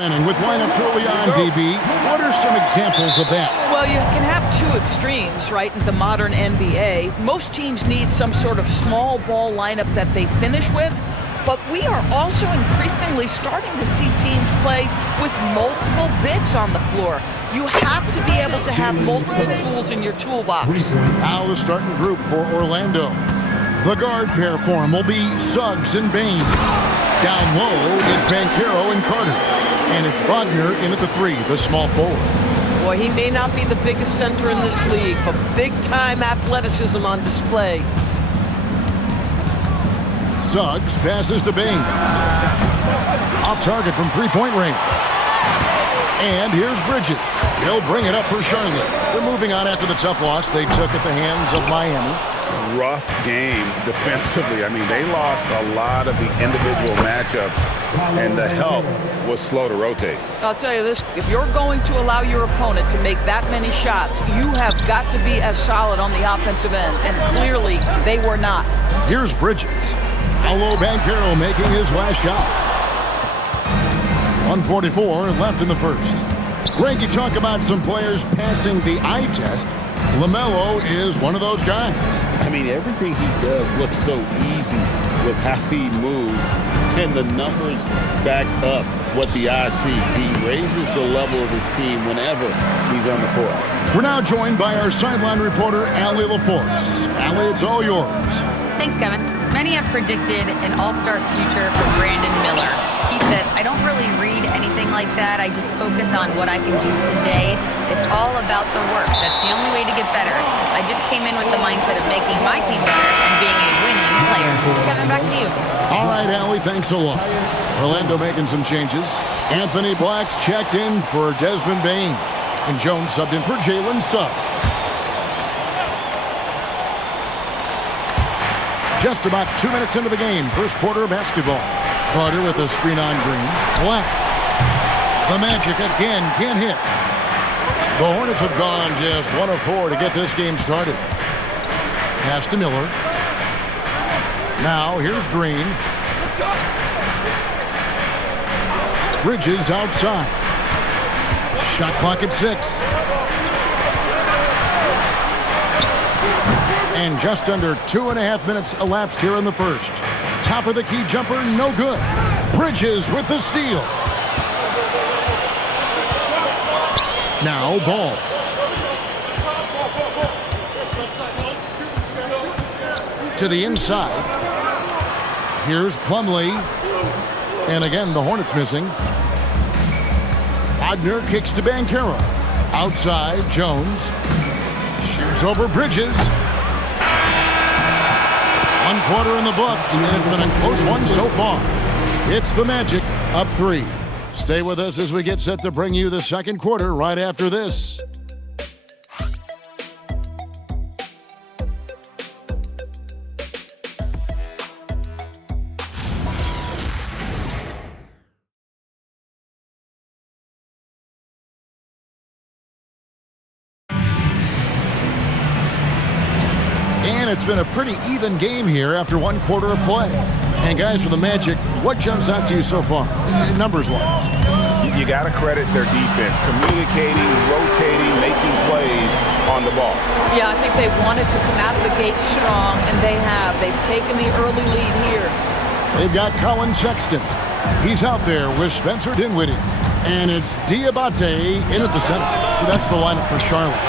With lineups early on, DB, what are some examples of that? Well, you can have two extremes, right, in the modern NBA. Most teams need some sort of small ball lineup that they finish with, but we are also increasingly starting to see teams play with multiple bigs on the floor. You have to be able to have multiple tools in your toolbox. Now the starting group for Orlando. The guard pair for him will be Suggs and Bain. Down low is Banchero and Carter. And it's Wagner in at the 3, the small forward. Boy, he may not be the biggest center in this league, but big-time athleticism on display. Suggs passes to Bain. Off target from three-point range. And here's Bridges. He'll bring it up for Charlotte. They're moving on after the tough loss they took at the hands of Miami. A rough game defensively. I mean, they lost a lot of the individual matchups, and the help was slow to rotate. I'll tell you this, if you're going to allow your opponent to make that many shots, you have got to be as solid on the offensive end, and clearly they were not. Here's Bridges. Paolo Banchero making his last shot. 1:44 left in the first. Greg, you talk about some players passing the eye test. LaMelo is one of those guys. I mean, everything he does looks so easy with how he moves, and the numbers back up what the eye sees. He raises the level of his team whenever he's on the court. We're now joined by our sideline reporter, Allie LaForce. Allie, it's all yours. Thanks, Kevin. Many have predicted an all-star future for Brandon Miller. He said, I don't really read anything like that. I just focus on what I can do today. It's all about the work. That's the only way to get better. I just came in with the mindset of making my team better and being a winning player. Kevin, back to you. All right, Allie, thanks a lot. Orlando making some changes. Anthony Black's checked in for Desmond Bain. And Jones subbed in for Jalen Suggs. Just about 2 minutes into the game, first quarter of basketball. Carter with a screen on Green. Black. The Magic again can't hit. The Hornets have gone just 1 of 4 to get this game started. Pass to Miller. Now here's Green. Bridges outside. Shot clock at 6. And just under 2.5 minutes elapsed here in the first. Top of the key jumper, no good. Bridges with the steal. Now Ball. To the inside. Here's Plumlee. And again, the Hornets missing. Wagner kicks to Banchero. Outside, Jones. Shoots over Bridges. 1 quarter in the books, and it's been a close one so far. It's the Magic, up 3. Stay with us as we get set to bring you the second quarter right after this. It's been a pretty even game here after 1 quarter of play. And guys, for the Magic, what jumps out to you so far, numbers-wise? You got to credit their defense, communicating, rotating, making plays on the ball. Yeah, I think they wanted to come out of the gate strong, and they have. They've taken the early lead here. They've got Colin Sexton. He's out there with Spencer Dinwiddie. And it's Diabate in at the center. So that's the lineup for Charlotte.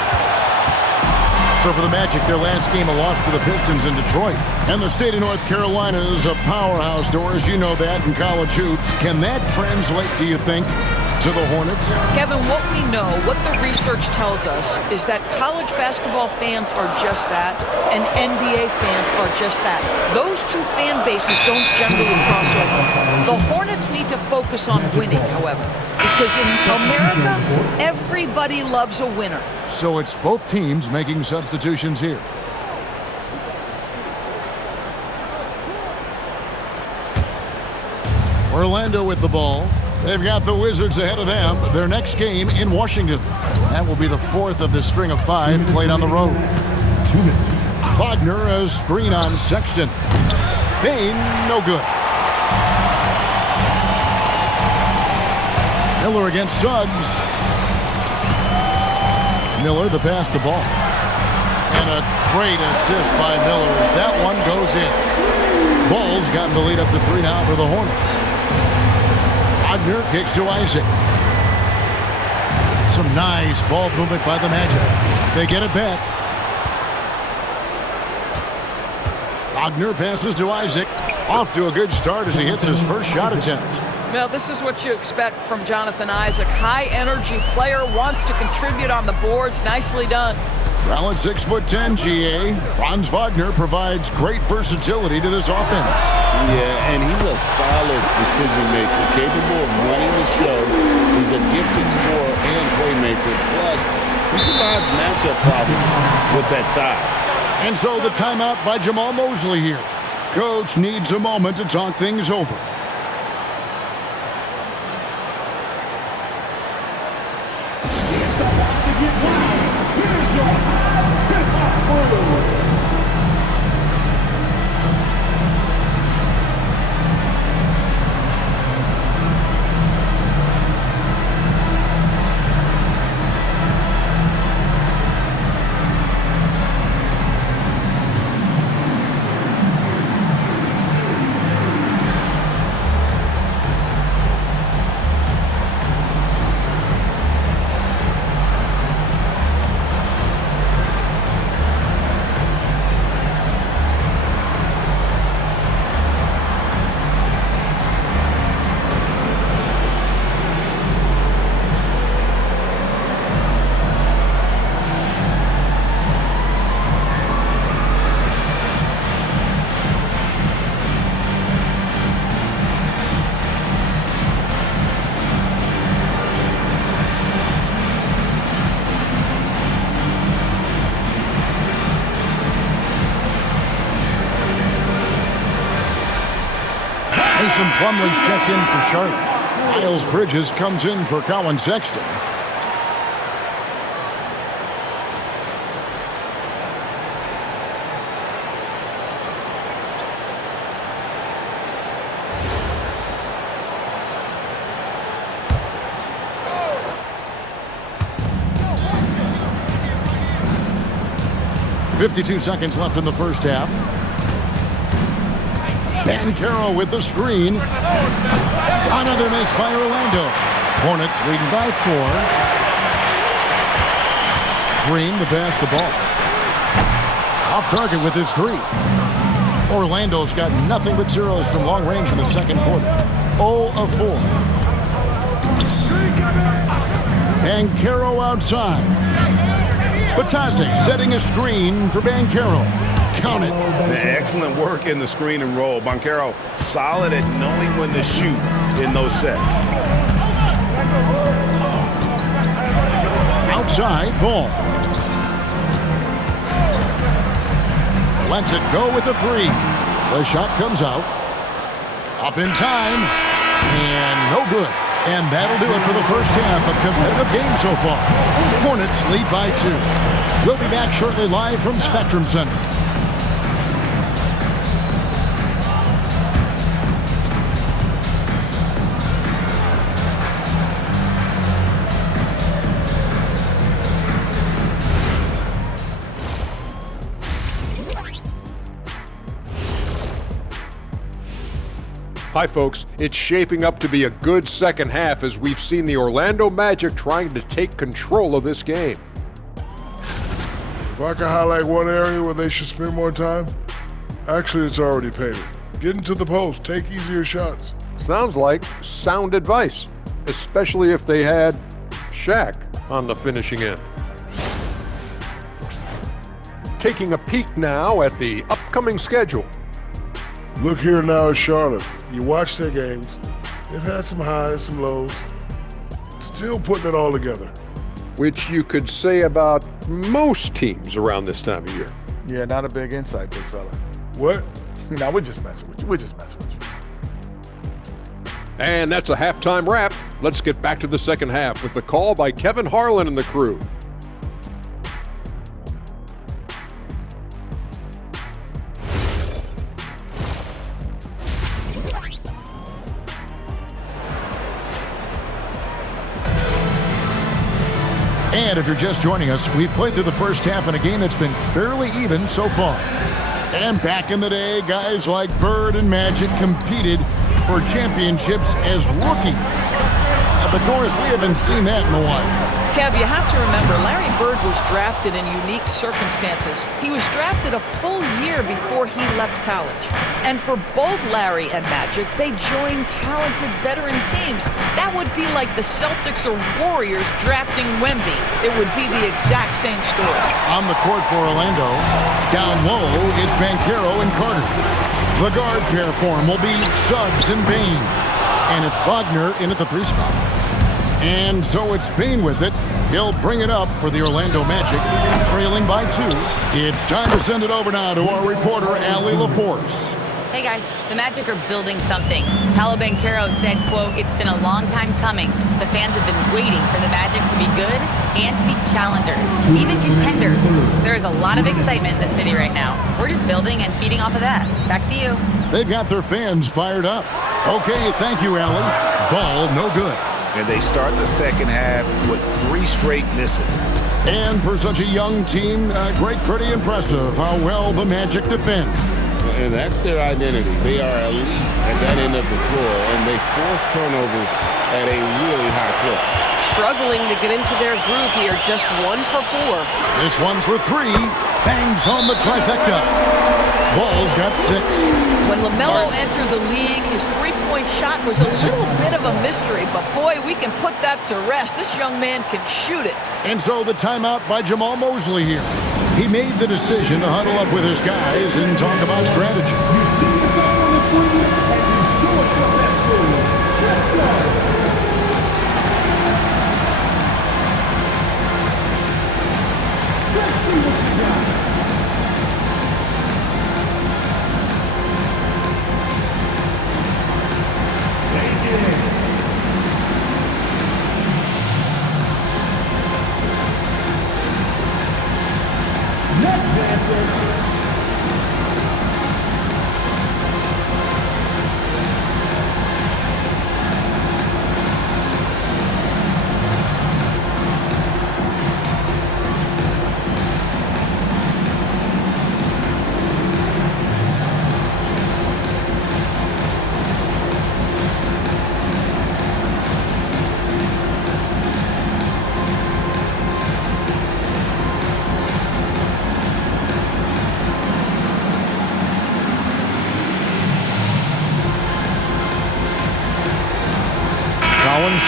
So for the Magic, their last game, a loss to the Pistons in Detroit. And the state of North Carolina is a powerhouse, Doris. You know that in college hoops. Can that translate, do you think, to the Hornets? Kevin, what we know, what the research tells us, is that college basketball fans are just that, and NBA fans are just that. Those two fan bases don't generally cross over. The Hornets need to focus on winning, however, because in America, everybody loves a winner. So it's both teams making substitutions here. Orlando with the ball. They've got the Wizards ahead of them. Their next game in Washington. That will be the 4th of the string of 5 played on the road. Wagner a screen on Sexton. Bain, no good. Miller against Suggs. Miller the pass to Ball. And a great assist by Miller as that one goes in. Ball's gotten the lead up to 3 now for the Hornets. Wagner kicks to Isaac. Some nice ball movement by the Magic. They get it back. Wagner passes to Isaac. Off to a good start as he hits his first shot attempt. Well, this is what you expect from Jonathan Isaac. High-energy player, wants to contribute on the boards. Nicely done. Around 6'10", GA, Franz Wagner provides great versatility to this offense. Yeah, and he's a solid decision maker, capable of running the show. He's a gifted scorer and playmaker. Plus, he provides matchup problems with that size. And so the timeout by Jamal Mosley here. Coach needs a moment to talk things over. Mason Plumlee's checked in for Charlotte. Miles Bridges comes in for Colin Sexton. .52 seconds left in the first half. Banchero with the screen. Another miss by Orlando. Hornets leading by 4. Green the pass to Ball. Off target with his 3. Orlando's got nothing but zeros from long range in the second quarter. 0 of 4. Banchero outside. Batadze setting a screen for Banchero. Count it. Excellent work in the screen and roll. Banchero solid at knowing when to shoot in those sets. Outside, Ball. Lets it go with the 3. The shot comes out. Up in time. And no good. And that'll do it for the first half of competitive game so far. Hornets lead by 2. We'll be back shortly live from Spectrum Center. Hi folks, it's shaping up to be a good second half as we've seen the Orlando Magic trying to take control of this game. If I could highlight one area where they should spend more time, actually it's already painted. Get into the post, take easier shots. Sounds like sound advice, especially if they had Shaq on the finishing end. Taking a peek now at the upcoming schedule. Look here now at Charlotte. You watch their games. They've had some highs, some lows. Still putting it all together. Which you could say about most teams around this time of year. Yeah, not a big insight, big fella. What? No, we're just messing with you. We're just messing with you. And that's a halftime wrap. Let's get back to the second half with the call by Kevin Harlan and the crew. And if you're just joining us, we've played through the first half in a game that's been fairly even so far. And back in the day, guys like Bird and Magic competed for championships as rookies. But Doris, we haven't seen that in a while. Kev, you have to remember, Larry Bird was drafted in unique circumstances. He was drafted a full year before he left college. And for both Larry and Magic, they joined talented veteran teams. That would be like the Celtics or Warriors drafting Wemby. It would be the exact same story. On the court for Orlando, down low, it's Banchero and Carter. The guard pair for him will be Suggs and Bain. And it's Wagner in at the 3 spot. And so it's Bain with it. He'll bring it up for the Orlando Magic, trailing by 2. It's time to send it over now to our reporter, Allie LaForce. Hey guys, the Magic are building something. Paolo Banchero said, quote, "It's been a long time coming. The fans have been waiting for the Magic to be good and to be challengers, even contenders. There is a lot of excitement in the city right now. We're just building and feeding off of that. Back to you." They've got their fans fired up. Okay, thank you, Allie. Ball no good. And they start the second half with 3 straight misses. And for such a young team, pretty impressive how well the Magic defend. And that's their identity. They are elite at that end of the floor, and they force turnovers at a really high clip. Struggling to get into their groove here, just 1 for 4. This one for 3, bangs home the trifecta. Ball's got 6. When LaMelo entered the league, his three-point shot was a little bit of a mystery, but boy, we can put that to rest. This young man can shoot it. And so the timeout by Jamal Mosley here. He made the decision to huddle up with his guys and talk about strategy.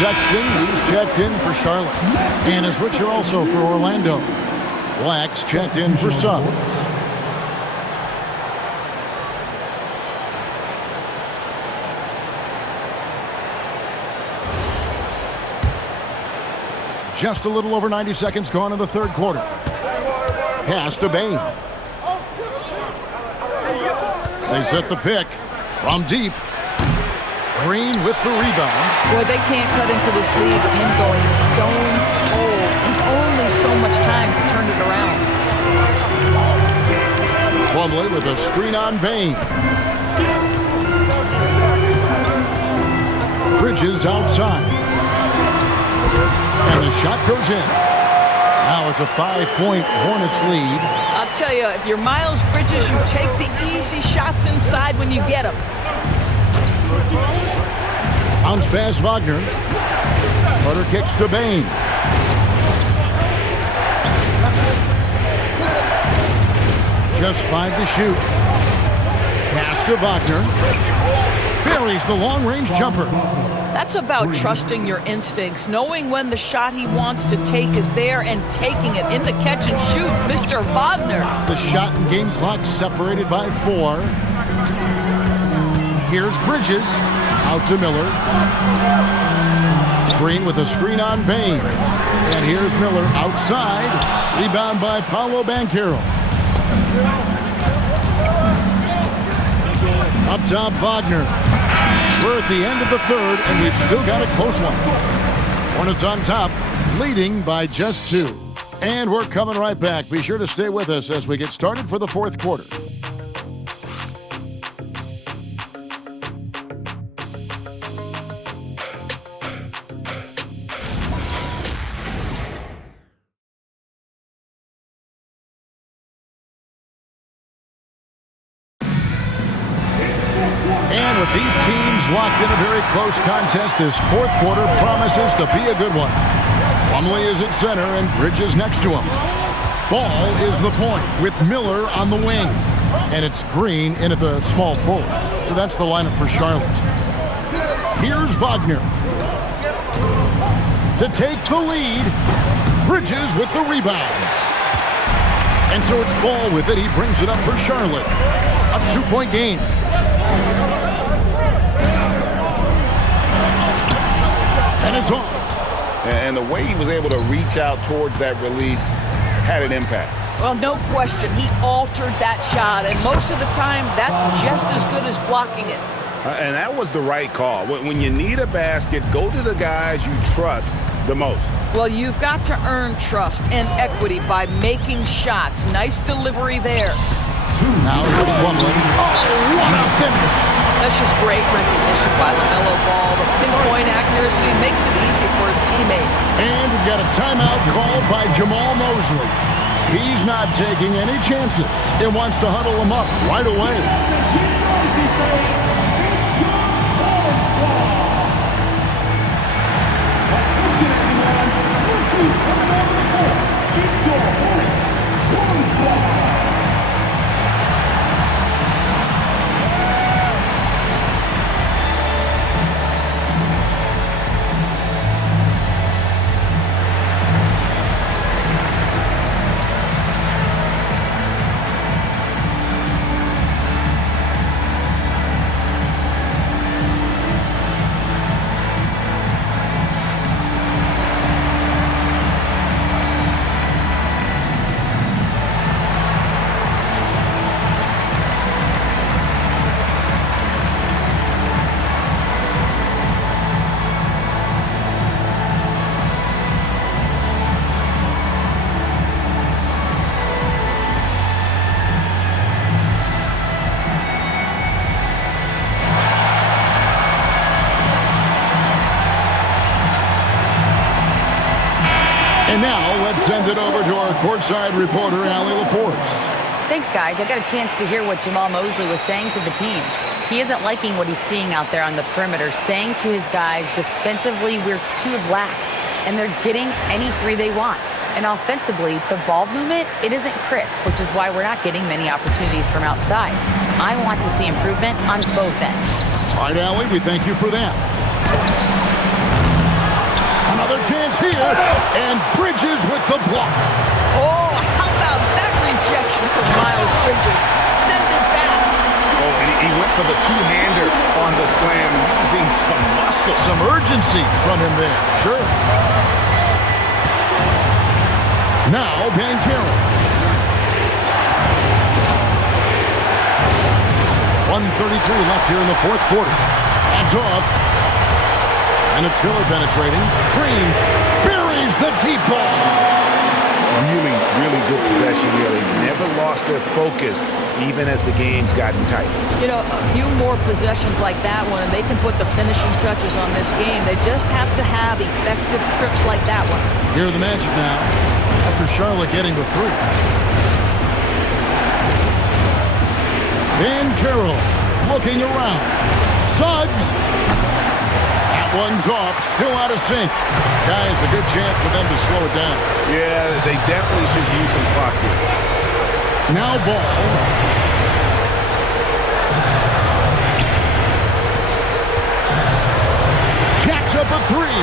Sexton, he's checked in for Charlotte. And is Richard also for Orlando. Black's checked in for Suggs. Just a little over 90 seconds gone in the third quarter. Pass to Bain. They set the pick from deep. Green with the rebound. Boy, they can't cut into this lead with him going stone cold and only so much time to turn it around. Plumlee with a screen on Bain. Bridges outside. And the shot goes in. Now it's a 5-point Hornets lead. I'll tell you, if you're Miles Bridges, you take the easy shots inside when you get them. Bounce pass Wagner. Carter kicks to Bain. Just 5 to shoot. Pass to Wagner. Buries the long-range jumper. That's about trusting your instincts, knowing when the shot he wants to take is there and taking it in the catch and shoot, Mr. Wagner. The shot and game clock separated by 4. Here's Bridges. Out to Miller. Green with a screen on Bain. And here's Miller outside. Rebound by Paolo Banchero. Up top, Wagner. We're at the end of the third, and we've still got a close one. Hornets on top, leading by just 2. And we're coming right back. Be sure to stay with us as we get started for the fourth quarter. with these teams locked in a very close contest, this fourth quarter promises to be a good one. Plumlee is at center and Bridges next to him. Ball is the point with Miller on the wing. And it's Green in at the small forward. So that's the lineup for Charlotte. Here's Wagner. To take the lead, Bridges with the rebound. And so it's Ball with it. He brings it up for Charlotte. A 2-point game. And it's off. And the way he was able to reach out towards that release had an impact. Well, no question. He altered that shot, and most of the time, that's just as good as blocking it. And that was the right call. When you need a basket, go to the guys you trust the most. Well, you've got to earn trust and equity by making shots. Nice delivery there. Now it's Plumlee. Oh, what a finish. That's just great recognition by LaMelo Ball. The pinpoint accuracy makes it easy for his teammate. And we've got a timeout called by Jamal Mosley. He's not taking any chances and wants to huddle him up right away. And now let's send it over to our courtside reporter, Allie LaForce. Thanks, guys. I got a chance to hear what Jamal Mosley was saying to the team. He isn't liking what he's seeing out there on the perimeter, saying to his guys, defensively, we're too lax, and they're getting any three they want. And offensively, the ball movement, it isn't crisp, which is why we're not getting many opportunities from outside. I want to see improvement on both ends. All right, Allie, we thank you for that. Another chance here, and Bridges with the block. Oh, how about that rejection from Miles Bridges? Send it back. Oh, and he went for the two-hander on the slam, using some muscle. Some urgency from him there, sure. Now, Banchero. 1:33 left here in the fourth quarter. Hands off. And it's Miller penetrating. Green buries the deep ball. Really, really good possession here. They've never lost their focus, even as the game's gotten tight. You know, a few more possessions like that one, and they can put the finishing touches on this game. They just have to have effective trips like that one. Here are the Magic now, after Charlotte getting the three. Banchero looking around. Suggs. One's off, still out of sync. Guys, a good chance for them to slow it down. Yeah, they definitely should use some clock here. Now Ball. Jacks up a three.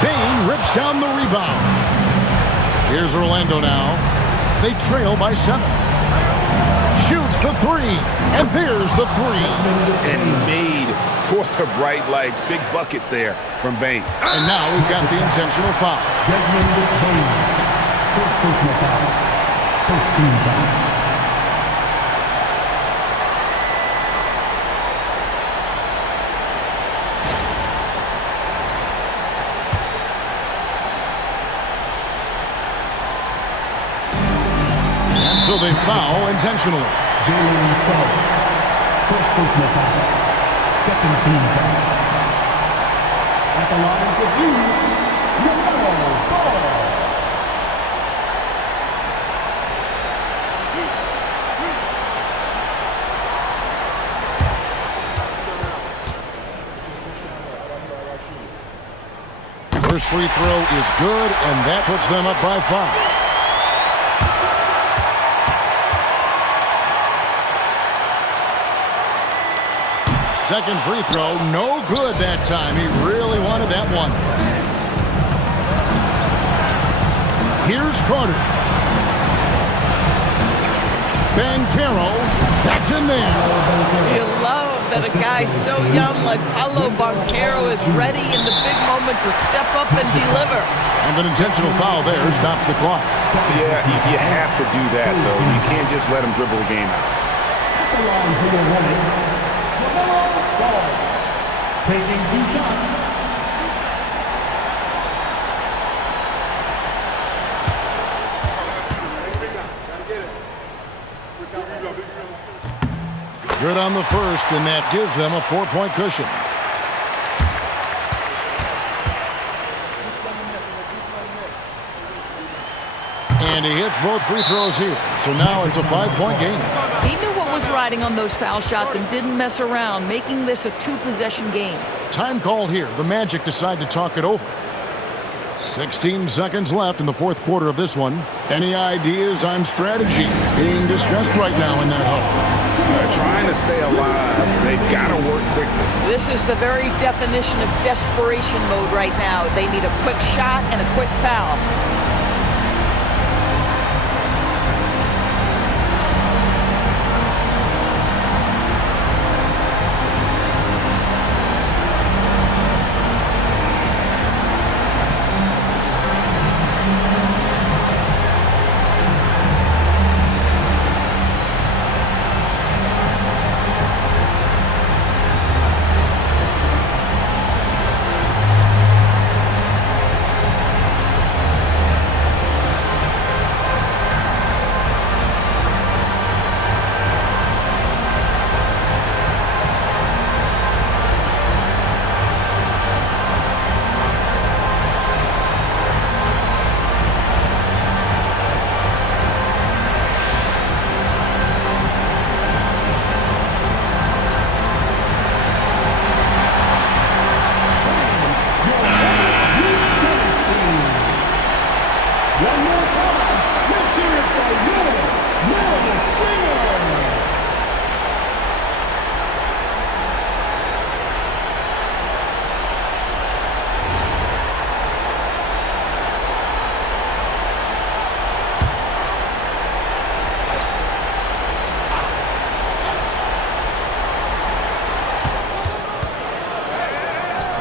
Bane rips down the rebound. Here's Orlando now. They trail by 7. Shoots the three, and there's the three. And made for the bright lights. Big bucket there from Bane. And now we've got the intentional foul. Desmond Bane. First personal foul. First team foul. And so they foul intentionally. Jalen Suggs. First personal foul. Second team foul. At the line for you, LaMelo Ball. First free throw is good, and that puts them up by 5. Second free throw, no good that time. He really wanted that one. Here's Carter. Banchero, that's in there. You love that a guy so young like Paolo Banchero is ready in the big moment to step up and deliver. And an intentional foul there stops the clock. Yeah, you have to do that, though. You can't just let him dribble the game out. At the line for your Hornets, taking 2 shots. Good on the first, and that gives them a 4-point cushion. And he hits both free throws here. So now it's a 5-point game. He knew what was riding on those foul shots and didn't mess around, making this a 2-possession game. Time called here. The Magic decide to talk it over. 16 seconds left in the fourth quarter of this one. Any ideas on strategy being discussed right now in that huddle? Trying to stay alive. They've got to work quickly. This is the very definition of desperation mode right now. They need a quick shot and a quick foul.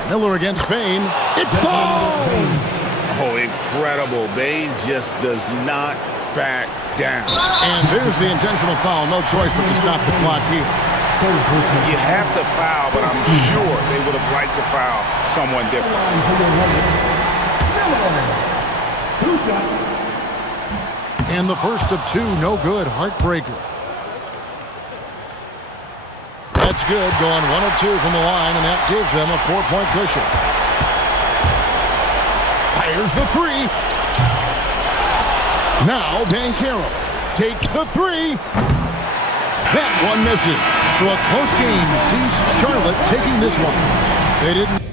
Miller against Payne. It falls! Oh, incredible. Bane just does not back down. And there's the intentional foul. No choice but to stop the clock here. You have to foul, but I'm sure they would have liked to foul someone different. 2 shots. And the first of 2, no good. Heartbreaker. That's good, going 1 of 2 from the line, and that gives them a 4-point cushion. Fires the 3. Now Banchero takes the 3. That one misses. So a close game sees Charlotte taking this one. They didn't.